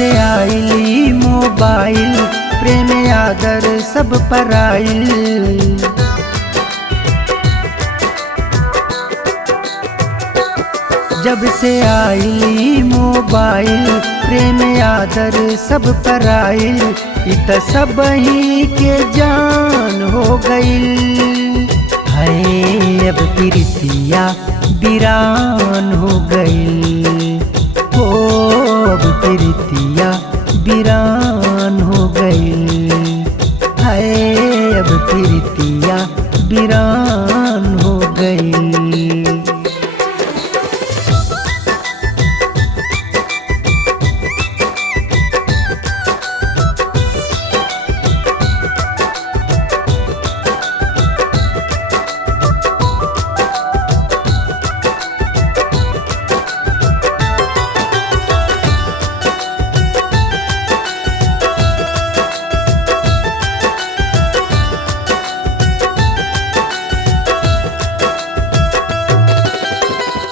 से आइली मोबाइल प्रेम आदर सब पराइल। जब से आइली मोबाइल प्रेम आदर सब पराइल, इत सब ही के जान हो गइल। हाय अब प्रीतिया वीरान हो गइल, ओ अब प्रीतिया वीरान हो गइल। हाय अब प्रीतिया वीरान हो गइल।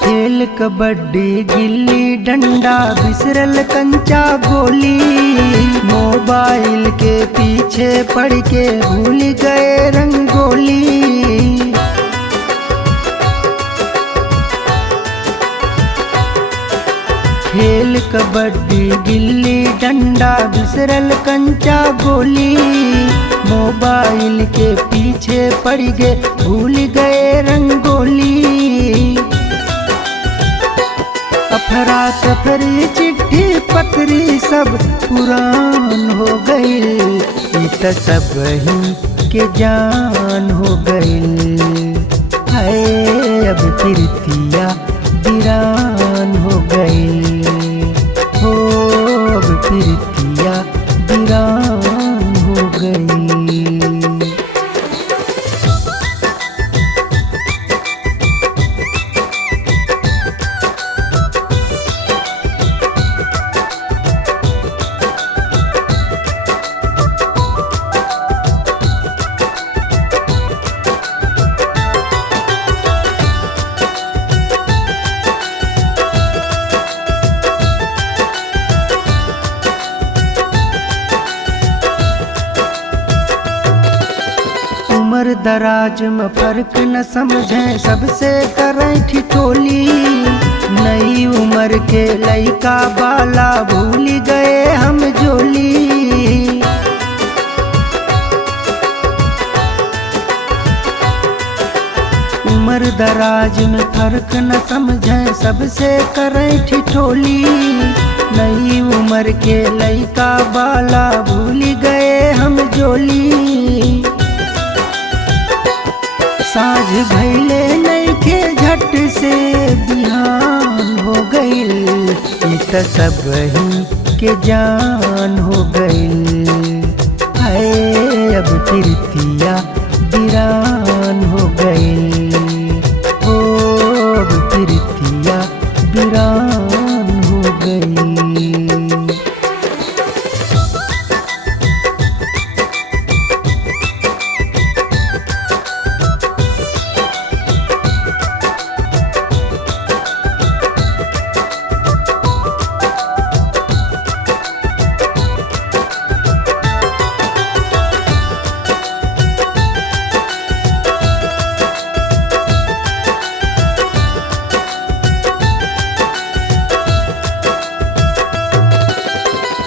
खेल कबड्डी गिल्ली डंडा बिसरल कंचा गोली, मोबाइल के पीछे पड़ के भूल गए रंगोली। खेल कबड्डी गिल्ली डंडा बिसरल कंचा गोली, मोबाइल के पीछे पड़ गए भूल गए रंगोली। अफरा तफरी चिट्ठी पत्री सब पुरान हो गइल, इत सब ही के जान हो गइल। हाय अब प्रीतिया वीरान हो गइल, हो अब प्रीतिया वीरान हो गइल। उम्र दराज में फर्क न समझे सबसे करें ठिठोली, नई उम्र के लइका बाला भूल गए हम जोली। उम्र दराज में फर्क न समझे सबसे करें ठिठोली, नई उम्र के लइका बाला भूल गए हम जोली। साँझ भैले नइखे झट से बिहान हो गइल, इत सब ही के जान हो गइल। हाय अब प्रीतिया वीरान हो गइल, हो अब प्रीतिया वीरान हो गइल।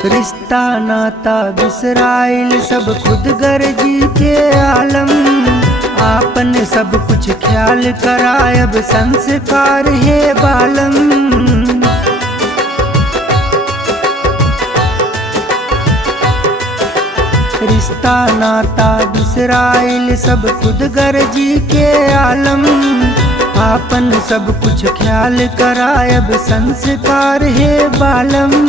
रिश्ता नाता बिसराइल सब खुद गर्जी के आलम, आपन सब कुछ ख्याल करायब संस्कार है बालम। रिश्ता नाता बिसराइल सब खुद गर्जी के आलम, आपन सब कुछ ख्याल करायब संस्कार है बालम।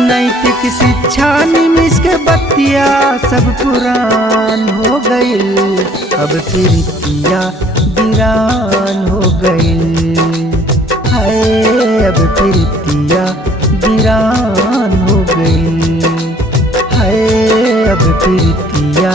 नैतिक शिक्षा निमिष के बतिया सब पुरान हो गइल, अब प्रीतिया वीरान हो गइल। हाय अब प्रीतिया वीरान हो गइल, हाय अब प्रीतिया